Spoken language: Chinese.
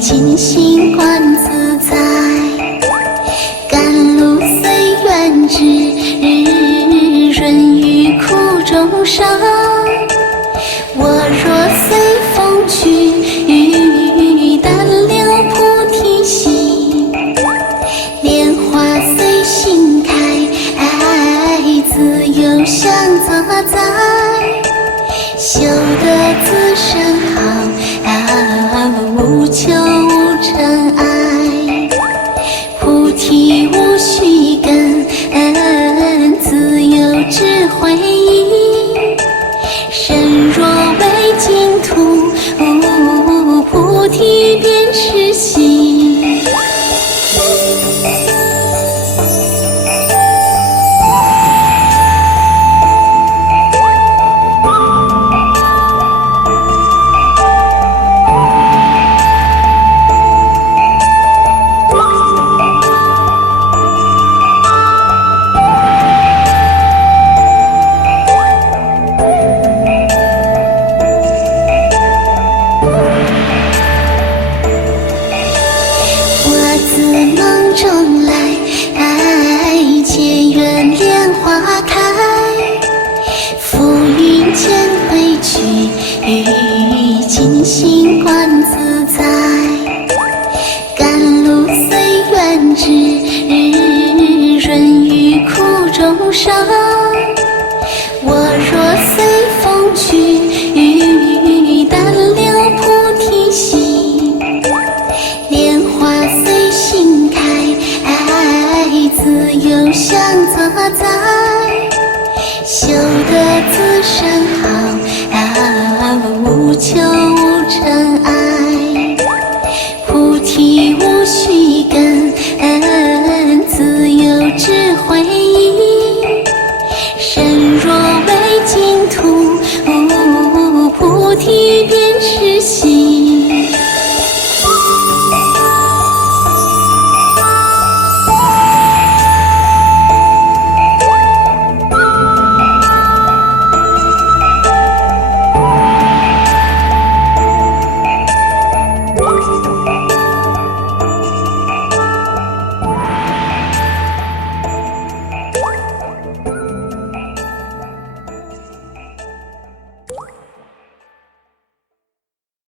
尽心观自在。甘露虽远至，润于苦中生。我若随风去，但留菩提心。莲花随心开，自由香自在。修得自身好，无求无尘埃。菩提无须根，自有智慧意。身若为净土，菩提便是心。自梦中来，结缘莲花开。浮云间归去，尽心观自在。甘露虽远至，润于苦中生。我若随风去，但留菩提心。莲花随心开，自由香自在。修得自身